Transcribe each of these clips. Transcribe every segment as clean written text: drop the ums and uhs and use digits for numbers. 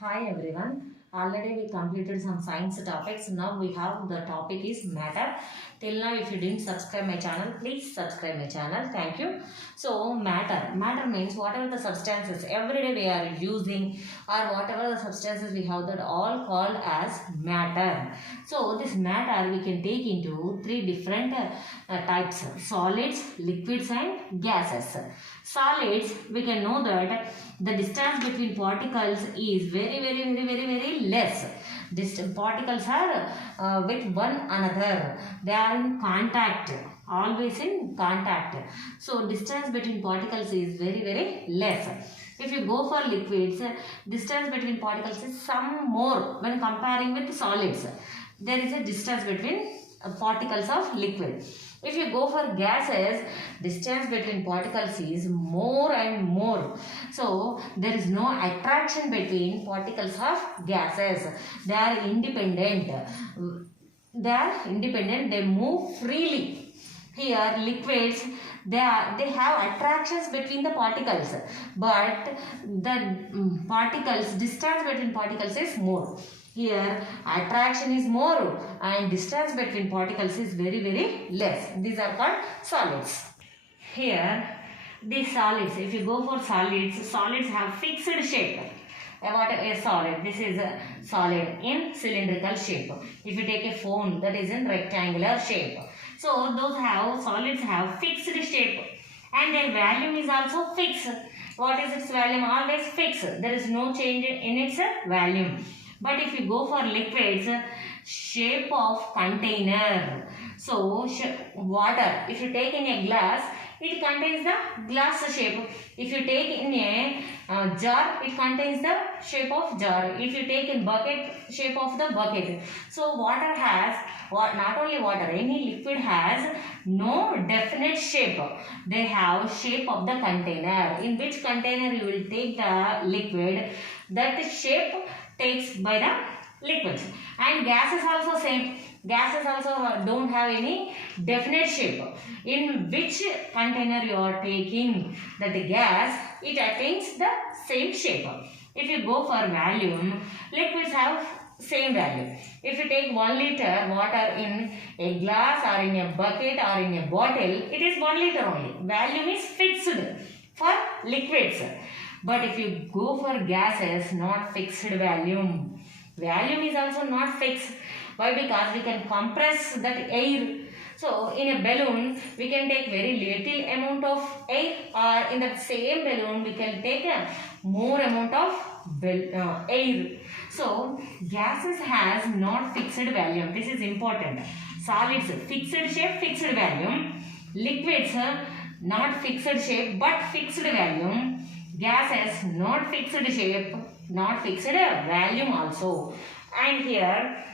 Hi everyone. Already we completed some science topics. Now we have the topic is matter. Till now if you didn't subscribe my channel, please subscribe my channel. Thank you. So matter. Matter means whatever the substances every day we are using or whatever the substances we have, that all called as matter. So this matter we can take into three different types: solids, liquids and gases. Solids, we can know that the distance between particles is very less. Particles are with one another. They are in contact, always in contact. So distance between particles is very less. If you go for liquids, distance between particles is some more when comparing with solids. There is a distance between particles of liquid. If you go for gases, distance between particles is more and more. So there is no attraction between particles of gases. They are independent. They move freely. Here liquids, they have attractions between the particles, but the particles distance between particles is more. Here attraction is more and distance between particles is very less. These are called solids. Here these solids, if you go for solids have fixed shape. What a solid? This is a solid in cylindrical shape. If you take a phone, that is in rectangular shape. So those solids have fixed shape and their volume is also fixed. What is its volume? Always fixed. There is no change in its volume. But if you go for liquids, shape of container. So water, if you take in a glass, it contains the glass shape. If you take in a jar, it contains the shape of jar. If you take in bucket, shape of the bucket. So water has, not only water, any liquid has no definite shape. They have shape of the container. In which container you will take the liquid, that shape takes by the liquids. And gases also same. Gases also don't have any definite shape. In which container you are taking that gas, it attains the same shape. If you go for volume, liquids have same value. If you take 1 liter water in a glass or in a bucket or in a bottle, it is 1 liter only. Volume is fixed for liquids. But if you go for gases, not fixed volume. Volume is also not fixed. Why? Because we can compress that air. So in a balloon, we can take very little amount of air, or in that same balloon, we can take a more amount of air. So gases has not fixed volume. This is important. Solids fixed shape, fixed volume. Liquids not fixed shape but fixed volume. Gases not fixed shape, not fixed volume also. And here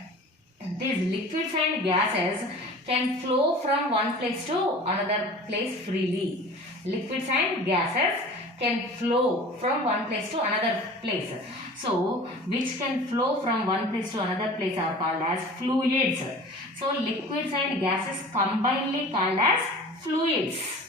these liquids and gases can flow from one place to another place freely. Liquids and gases can flow from one place to another place. So which can flow from one place to another place are called as fluids. So liquids and gases combinedly called as fluids.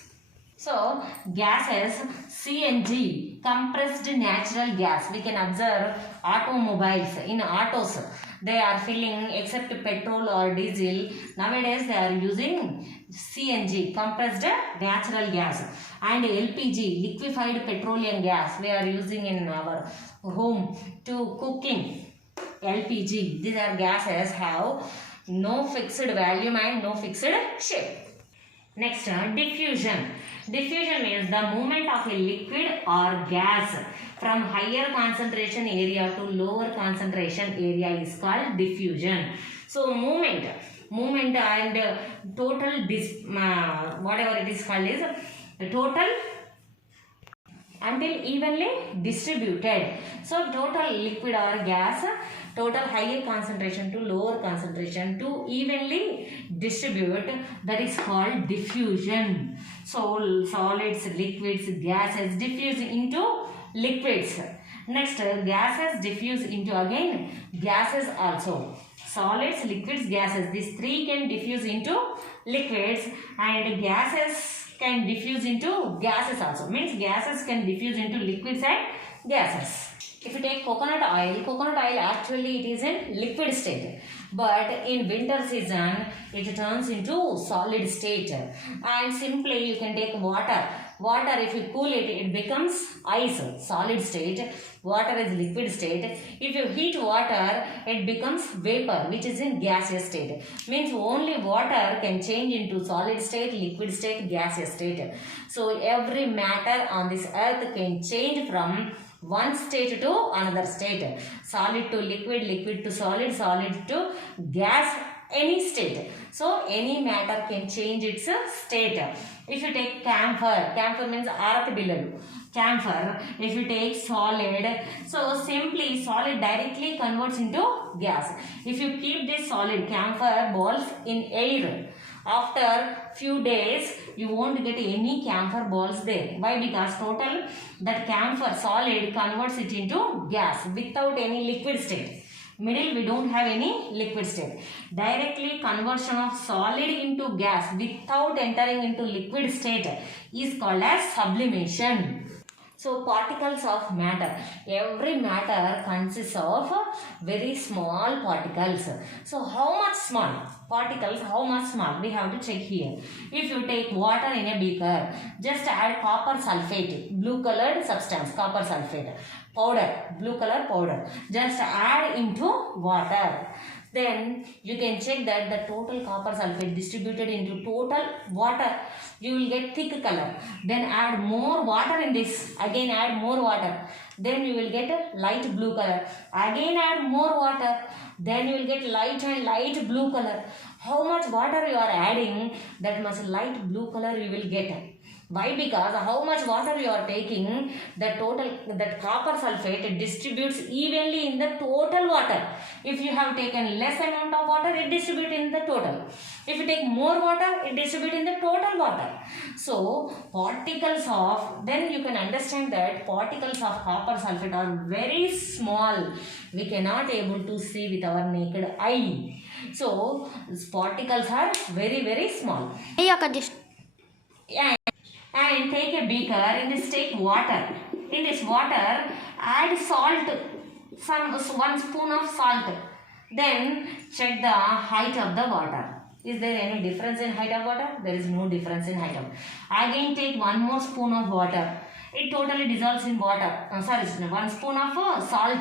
So gases, CNG, compressed natural gas. We can observe automobiles. In autos, they are filling except petrol or diesel. Nowadays, they are using CNG, compressed natural gas, and LPG, liquefied petroleum gas. We are using in our home to cooking. LPG. These are gases have no fixed volume and no fixed shape. Next, diffusion. Diffusion means the movement of a liquid or gas from higher concentration area to lower concentration area is called diffusion. So movement and total whatever it is called is total until evenly distributed. So total liquid or gas, total higher concentration to lower concentration to evenly distribute, that is called diffusion. So solids, liquids, gases diffuse into liquids. Next, gases diffuse into again gases also. Solids, liquids, gases, these three can diffuse into liquids, and gases can diffuse into gases also. Means gases can diffuse into liquids and gases. If you take coconut oil actually it is in liquid state. But in winter season, it turns into solid state. And simply you can take water. Water, if you cool it, it becomes ice, solid state. Water is liquid state. If you heat water, it becomes vapor, which is in gaseous state. Means only water can change into solid state, liquid state, gaseous state. So every matter on this earth can change from one state to another state. Solid to liquid, liquid to solid, solid to gas, any state. So any matter can change its state. If you take camphor means arathi billalu. Camphor, if you take solid, so simply solid directly converts into gas. If you keep this solid camphor balls in air, after few days you won't get any camphor balls there. Why? Because total that camphor solid converts it into gas without any liquid state. Middle we don't have any liquid state. Directly conversion of solid into gas without entering into liquid state is called as sublimation. So particles of matter. Every matter consists of very small particles. So how much small? Particles, how much small? We have to check here. If you take water in a beaker, just add copper sulfate, blue colored substance, copper sulfate, powder, blue color powder. Just add into water. Then you can check that the total copper sulfate distributed into total water, you will get thick color. Then add more water in this. Again add more water. Then you will get a light blue color. Again add more water. Then you will get light and light blue color. How much water you are adding, that much light blue color you will get. Why? Because how much water you are taking, that copper sulfate distributes evenly in the total water. If you have taken less amount of water, it distributes in the total. If you take more water, it distributes in the total water. So particles of, then you can understand that particles of copper sulfate are very small. We cannot able to see with our naked eye. So particles are very, very small. And take a beaker, in this take water. In this water, add salt, one spoon of salt. Then check the height of the water. Is there any difference in height of water? There is no difference in height of. Again take one more spoon of water. It totally dissolves in water. One spoon of salt.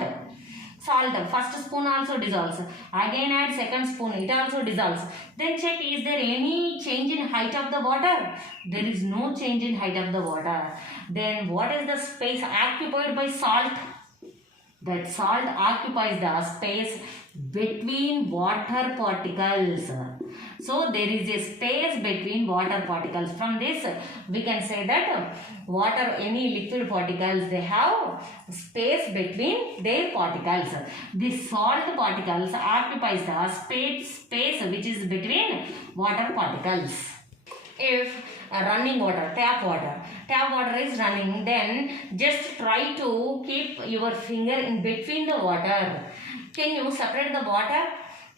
First spoon also dissolves. Again add second spoon, it also dissolves. Then check, is there any change in height of the water? There is no change in height of the water. Then what is the space occupied by salt? That salt occupies the space between water particles. So there is a space between water particles. From this we can say that water, any liquid particles, they have space between their particles. The salt particles occupies the space which is between water particles. If running water, tap water is running, then just try to keep your finger in between the water. Can you separate the water?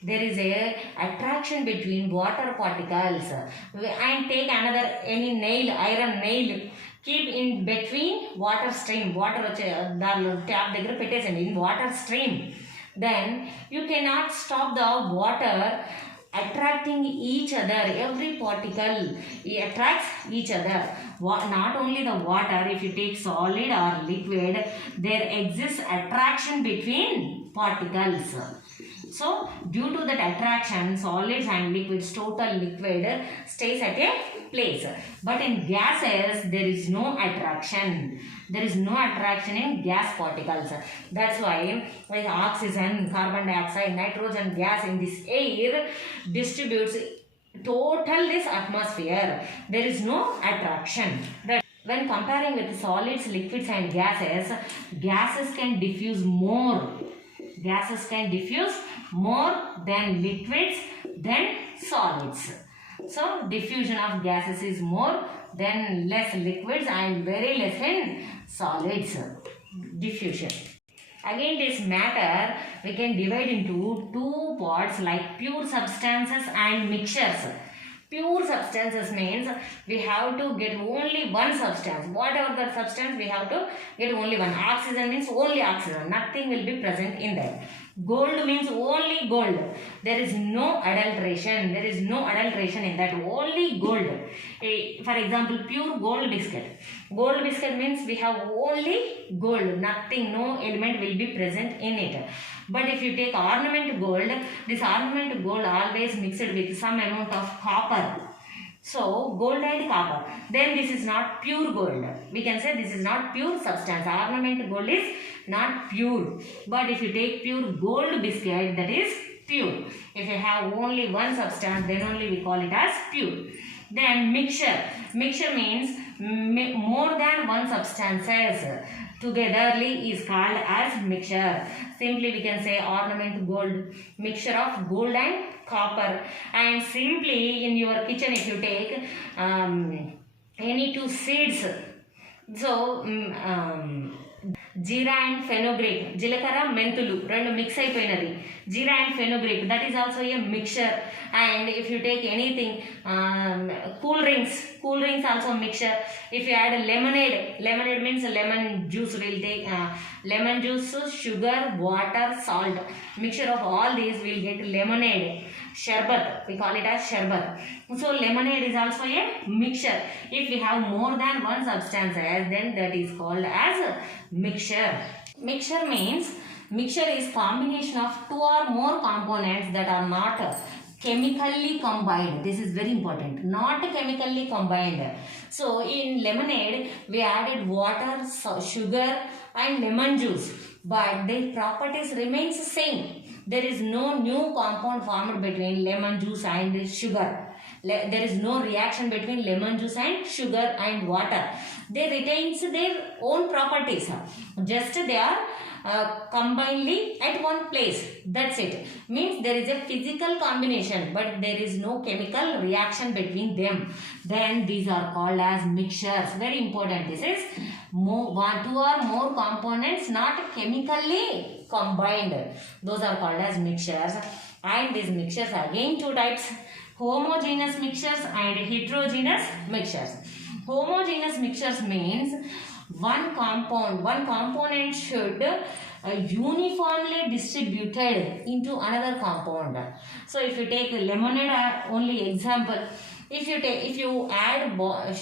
There is a attraction between water particles. And take another any nail, iron nail, keep in between water stream. Water tap దగ్గర పెట్టేసండి, in water stream. Then you cannot stop the water attracting each other. Every particle attracts each other. Not only the water, if you take solid or liquid, there exists attraction between particles. So due to that attraction, solids and liquids, total liquid stays at a place. But in gases, there is no attraction. There is no attraction in gas particles. That's why like oxygen, carbon dioxide, nitrogen gas in this air distributes total this atmosphere. There is no attraction. When comparing with solids, liquids and gases, gases can diffuse more. Gases can diffuse more than liquids than solids. So diffusion of gases is more than less liquids and very less in solids. Diffusion. Again this matter we can divide into two parts like pure substances and mixtures. Pure substances means we have to get only one substance. Whatever that substance, we have to get only one. Oxygen means only oxygen. Nothing will be present in that. Gold means only gold. There is no adulteration. There is no adulteration in that. Only gold. For example, pure gold biscuit. Gold biscuit means we have only gold. Nothing, no element will be present in it. But if you take ornament gold, this ornament gold always mixed with some amount of copper. So, gold and copper. Then this is not pure gold. We can say this is not pure substance. Ornament gold is not pure. But if you take pure gold biscuit, that is pure. If you have only one substance, then only we call it as pure. Then mixture. Mixture means more than one substances togetherly is called as mixture. Simply we can say ornament gold, mixture of gold and copper. And simply in your kitchen, if you take any two seeds, so jeera and fenugreek, జీలకర్ర మెంతులు రెండు mix అయిపోయినది, jeera and fenugreek, that is also a mixture. And if you take anything, cool drinks also mixture. If you add lemonade, lemonade means lemon juice, will take lemon juice, sugar, water, salt, mixture of all these will get lemonade. Sharbat, we call it as sharbat. So lemonade is also a mixture. If we have more than one substance, then that is called as mixture. Mixture means mixture is combination of two or more components that are not chemically combined. This is very important. Not chemically combined. So in lemonade we added water, sugar and lemon juice, but their properties remains same. There is no new compound formed between lemon juice and sugar. There is no reaction between lemon juice and sugar and water. They retains their own properties. Just they are combinedly at one place. That's it. Means there is a physical combination, but there is no chemical reaction between them. Then these are called as mixtures. Very important. This is two or more components not chemically combined. Those are called as mixtures. And these mixtures are again two types: homogeneous mixtures and heterogeneous mixtures. Homogeneous mixtures means one component should uniformly distributed into another compound. So if you take lemonade only example, if you add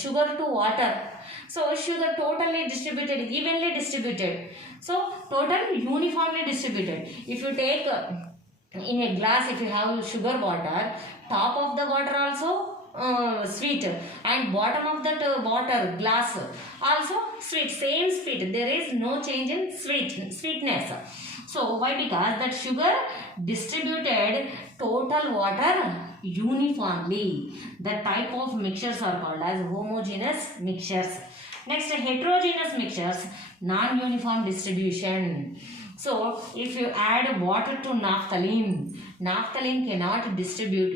sugar to water, so sugar totally distributed, evenly distributed, so total uniformly distributed. If you take in a glass, if you have sugar water, top of the water also sweet, and bottom of that water glass also sweet, same sweet, there is no change in sweetness. So why? Because that sugar distributed total water uniformly. That type of mixtures are called as homogeneous mixtures. Next, heterogeneous mixtures, non-uniform distribution. So if you add water to naphthalene cannot distribute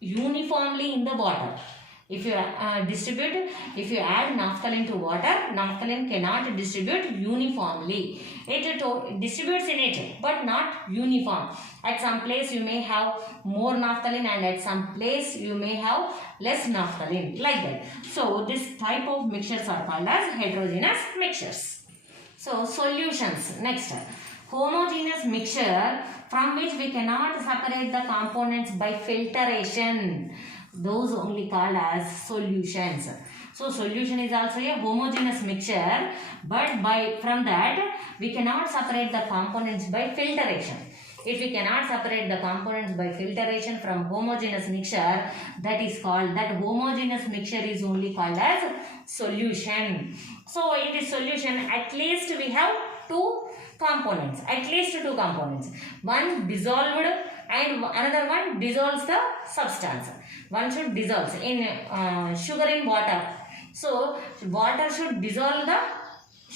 uniformly in the water. If you add naphthalene to water, naphthalene cannot distribute uniformly. It distributes in it, but not uniform. At some place you may have more naphthalene, and at some place you may have less naphthalene, like that. So this type of mixtures are called as heterogeneous mixtures. So solutions. Next, homogeneous mixture from which we cannot separate the components by filtration. Those only called as solutions. So solution is also a homogeneous mixture, but from that we cannot separate the components by filtration. If we cannot separate the components by filtration from homogeneous mixture, that homogeneous mixture is only called as solution. So in this solution, at least we have two components. One dissolved and another one dissolves the substance. One should dissolve in sugar in water. So water should dissolve the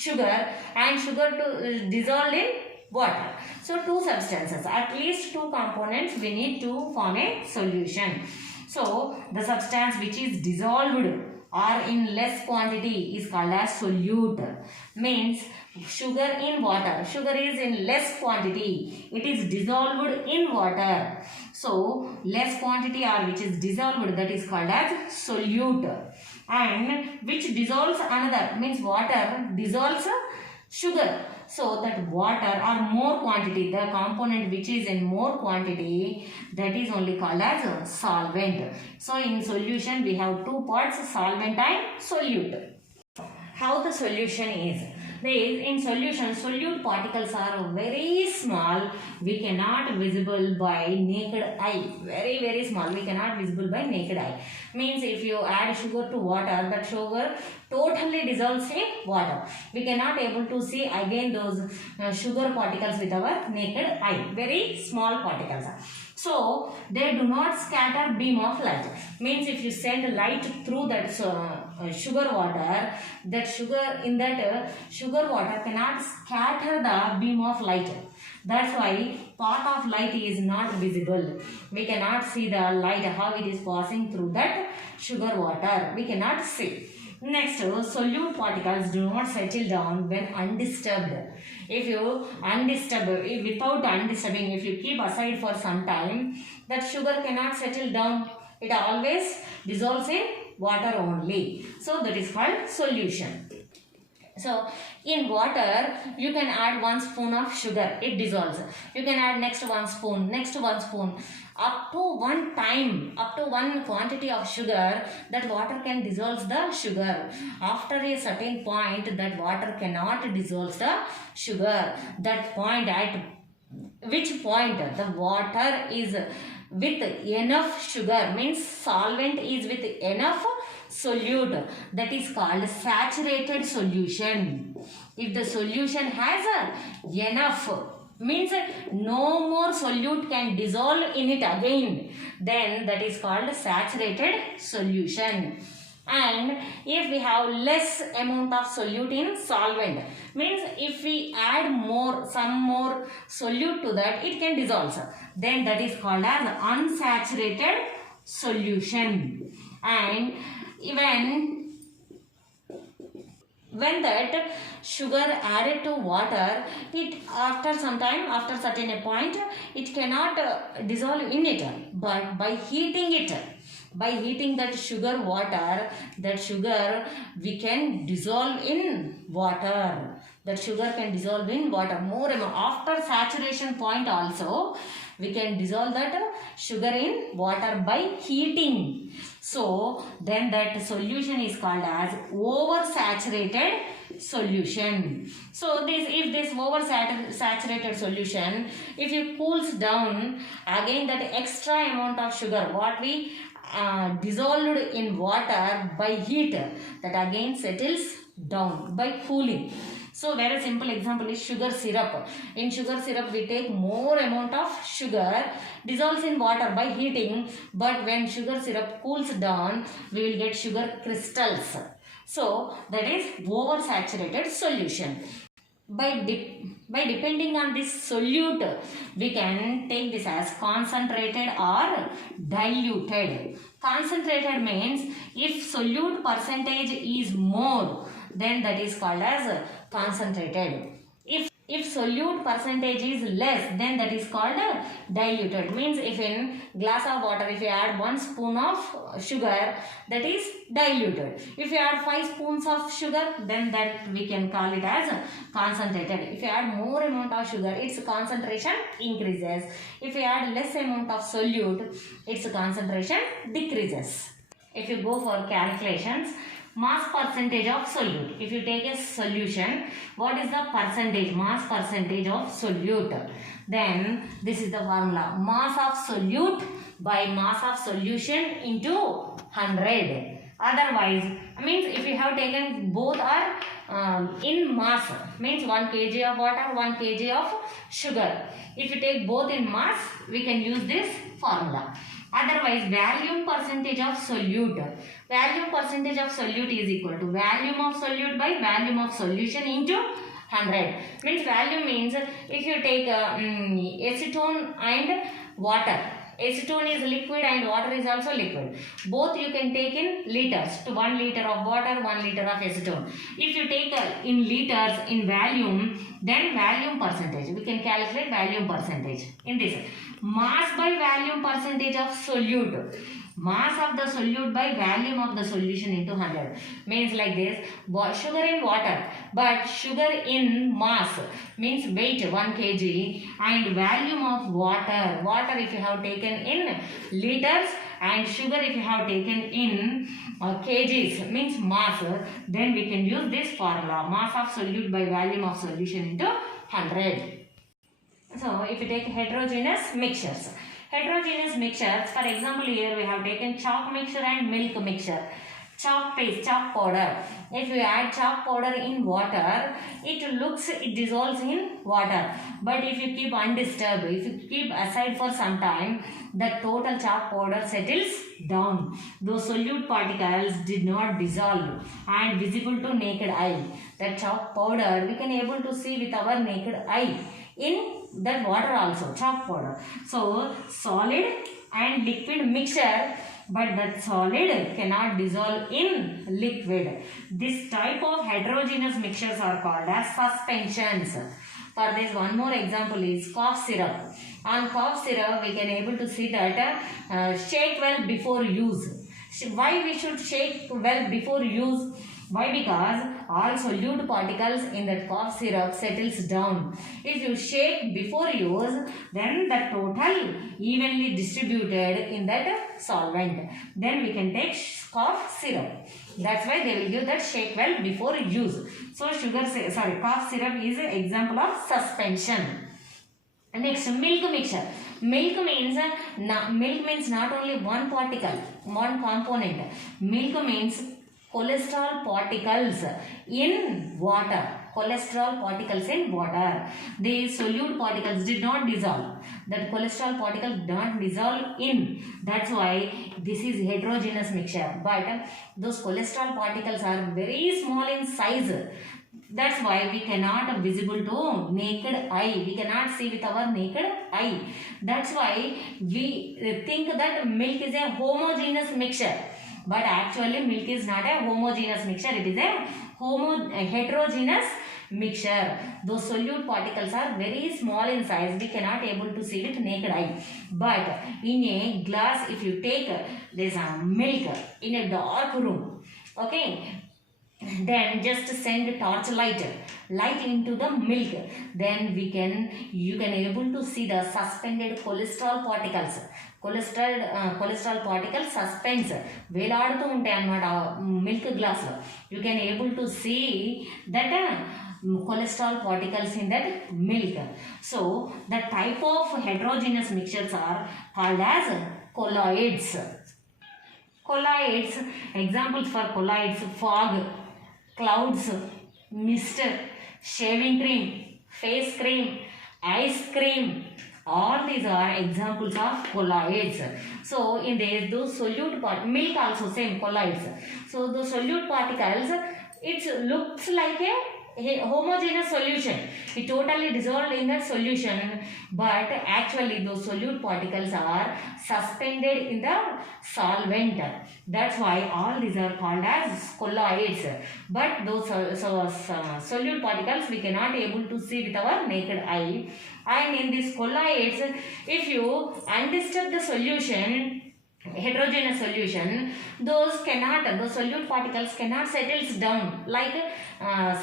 sugar, and sugar to dissolve in water. So two substances, at least two components we need to form a solution. So the substance which is dissolved or in less quantity is called as solute. Means sugar in water. Sugar is in less quantity. It is dissolved in water. So less quantity or which is dissolved, that is called as solute. And which dissolves another, means water dissolves sugar. So that water or more quantity, the component which is in more quantity, that is only called as solvent. So in solution we have two parts, solvent and solute. How the solution is? In solution, solute particles are very small. We cannot visible by naked eye. Very, very small. We cannot visible by naked eye. Means if you add sugar to water, that sugar totally dissolves in water. We cannot able to see again those sugar particles with our naked eye. Very small particles. So they do not scatter beam of light. Means if you send light through that sugar water, that sugar in that sugar water cannot scatter the beam of light. That's why part of light is not visible. We cannot see the light, how it is passing through that sugar water. We cannot see. Next, solute particles do not settle down when undisturbed. If you without undisturbing, if you keep aside for some time, that sugar cannot settle down. It always dissolves in water only. So that is called solution. So in water you can add 1 spoon of sugar, it dissolves. You can add next 1 spoon, next 1 spoon. Up to one time, up to one quantity of sugar, that water can dissolve the sugar. After a certain point, that water cannot dissolve the sugar. That point, at which point the water is with enough sugar, means solvent is with enough solute, that is called saturated solution. If the solution has enough, means no more solute can dissolve in it again, then that is called saturated solution. And if we have less amount of solute in solvent, means if we add some more solute to that, it can dissolve, then that is called as unsaturated solution. And even when that sugar added to water, it after some time, after certain a point, it cannot dissolve in it, but by heating that sugar water, that sugar we can dissolve in water. That sugar can dissolve in water more after saturation point also. We can dissolve that sugar in water by heating. So then that solution is called as oversaturated solution. So if this oversaturated solution, if it cools down, again that extra amount of sugar what we dissolved in water by heat, that again settles down by cooling. So very simple example is sugar syrup. In sugar syrup we take more amount of sugar, dissolves in water by heating, but when sugar syrup cools down, we will get sugar crystals. So that is oversaturated solution. By depending on this solute, we can take this as concentrated or diluted. Concentrated means if solute percentage is more, then that is called as concentrated. If solute percentage is less, then that is called diluted. Means if in glass of water, if you add 1 spoon of sugar, that is diluted. If you add 5 spoons of sugar, then that we can call it as concentrated. If you add more amount of sugar, its concentration increases. If you add less amount of solute, its concentration decreases. If you go for calculations, mass percentage of solute. If you take a solution, what is the percentage, mass percentage of solute? Then this is the formula. Mass of solute by mass of solution into 100. Otherwise, means if you have taken both are in mass, means 1 kg of water, 1 kg of sugar. If you take both in mass, we can use this formula. Otherwise, volume percentage of solute. Volume percentage of solute is equal to volume of solute by volume of solution into 100. Means volume means if you take acetone and water, Acetone is liquid and water is also liquid. Both you can take in liters. To 1 liter of water, 1 liter of acetone. If you take in liters in volume, then volume percentage. We can calculate volume percentage in this. Mass by volume percentage of solute. Mass of the solute by volume of the solution into 100 means like this. Sugar in water, but sugar in mass means weight 1 kg and volume of water. Water if you have taken in liters and sugar if you have taken in kgs means mass, then we can use this formula. Mass of solute by volume of solution into 100. So if you take heterogeneous mixtures. Heterogeneous mixtures, for example here we have taken chalk mixture and milk mixture. Chalk paste, chalk powder. If you add chalk powder in water, it dissolves in water. But if you keep undisturbed, if you keep aside for some time, the total chalk powder settles down. Those solute particles did not dissolve and visible to naked eye. That chalk powder we can able to see with our naked eye in that water also, chalk powder. So solid and liquid mixture, but that solid cannot dissolve in liquid. This type of heterogeneous mixtures are called as suspensions. For this, one more example is cough syrup. On cough syrup we can able to see that shake well before use. Why we should shake well before use? Why? Because all solute particles in that cough syrup settles down. If you shake before use, then the total evenly distributed in that solvent. Then we can take cough syrup. That's why they will give that shake well before use. So cough syrup is an example of suspension. Next, milk mixture. Milk means not only one particle, one component. Milk means cholesterol particles in water. Cholesterol particles in water. The solute particles did not dissolve. That cholesterol particle did not dissolve in. That's why this is heterogeneous mixture. But those cholesterol particles are very small in size. That's why we cannot visible to naked eye. We cannot see with our naked eye. That's why we think that milk is a homogeneous mixture. But actually milk is not a homogeneous mixture. It is a heterogeneous mixture. Those solute particles are very small in size. We cannot able to see with naked eye. But in a glass, if you take this milk in a dark room, okay, then just send torch light into the milk, then you can able to see the suspended cholesterol particles. Cholesterol particles suspends వేలాడుతూ ఉంటాయి అన్నమాట milk glass లో. You can able to see that cholesterol particles in that milk. So the type of heterogeneous mixtures are called as colloids. Colloids, examples for colloids: fog, clouds, mist, shaving cream, face cream, ice cream. All these are examples of colloids. So in those solute milk also same colloids. So the solute particles, it looks like a homogeneous solution. It totally dissolved in that solution, but actually those solute particles are suspended in the solvent. That's why all these are called as colloids. But those solute particles we cannot able to see with our naked eye. And in these colloids, if you undisturb the solution, heterogeneous solution, those solute particles cannot settle down like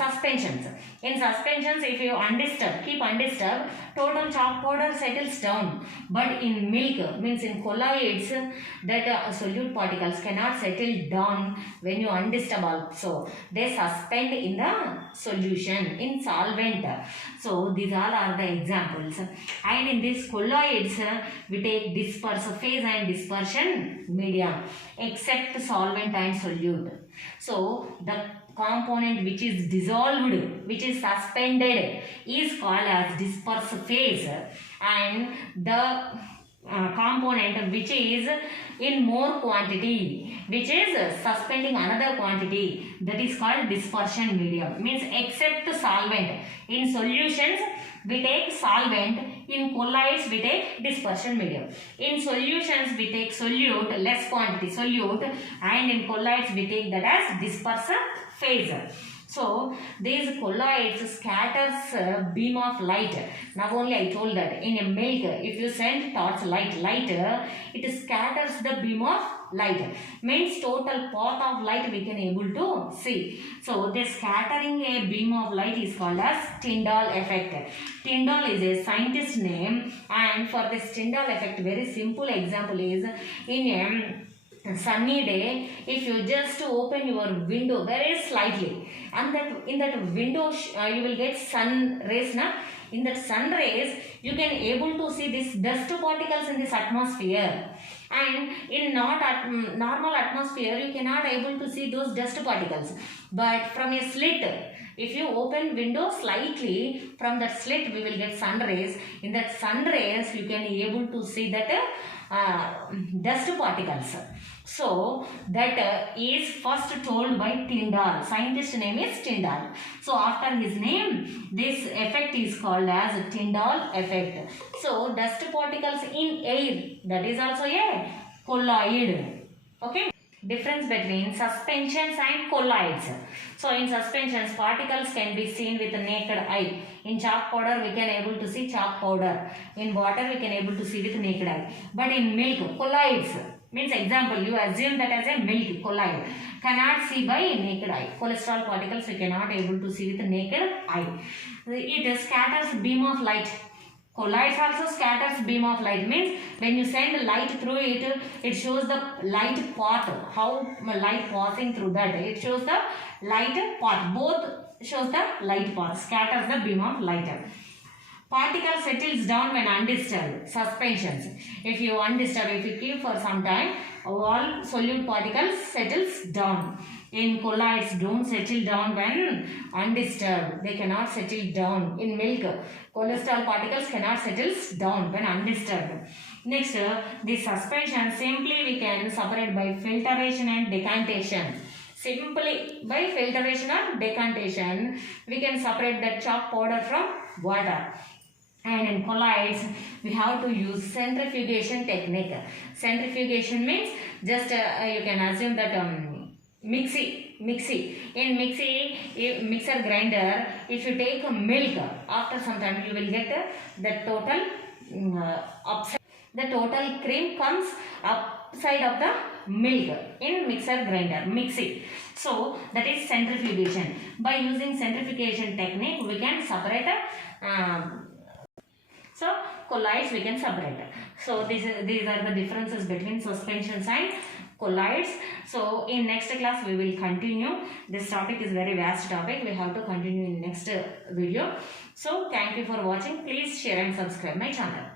suspensions. In suspensions, if you keep undisturbed, total chalk powder settles down. But in milk, means in colloids, that solute particles cannot settle down when you undisturb also. They suspend in the solution, in solvent. So these all are the examples. And in these colloids, we take disperse phase and dispersion medium, except solvent and solute. So the component which is dissolved, which is suspended, is called as disperse phase, and the component which is in more quantity, which is suspending another quantity, that is called dispersion medium. Means except solvent. In solutions, we take solvent. In colloids, we take dispersion medium. In solutions, we take solute, less quantity solute, and in colloids, we take that as dispersion phase. So, these colloids scatters beam of light. Now only I told that in a milk, if you send torch light, it scatters the beam of light. Means total path of light we can able to see. So, this scattering a beam of light is called as Tyndall effect. Tyndall is a scientist name, and for this Tyndall effect, very simple example is in a sunny day, if you just open your window very slightly, and that in that window you will get sun rays. In that sun rays, you can able to see these dust particles in this atmosphere, and in normal atmosphere you cannot able to see those dust particles. But from a slit, if you open window slightly, from that slit we will get sun rays. In that sun rays, you can able to see that dust particles. So that is first told by Tyndall. Scientist name is Tyndall. So after his name, this effect is called as Tyndall effect. So dust particles in air, that is also a colloid. Okay. Difference between suspensions and colloids. So in suspensions, particles can be seen with the naked eye. In chalk powder, we can able to see chalk powder. In water, we can able to see with naked eye. But in milk, colloids, means example, you assume that as a milk colloid, cannot see by naked eye. Cholesterol particles we cannot able to see with naked eye. It scatters beam of light. Colloids also scatters beam of light, means when you send light through it, it shows the light path, how light passing through that. It shows the light path, both shows the light path, scatters the beam of light. Particle settles down when undisturbed. Suspensions. If you keep for some time, all solute particles settles down. In colloids, don't settle down when undisturbed. They cannot settle down. In milk, cholesterol particles cannot settle down when undisturbed. Next, the suspension simply we can separate by filtration and decantation. Simply by filtration or decantation, we can separate the chalk powder from water. And in colloids, we have to use centrifugation technique. Centrifugation means just you can assume that mixie. In mixer grinder, if you take milk, after some time you will get the total upside. The total cream comes upside of the milk in mixer grinder, mixie. So that is centrifugation. By using centrifugation technique, we can separate so colloids we can separate. So these are the differences between suspensions and colloids. So in next class we will continue. This topic is very vast topic. We have to continue in next video. So thank you for watching. Please share and subscribe my channel.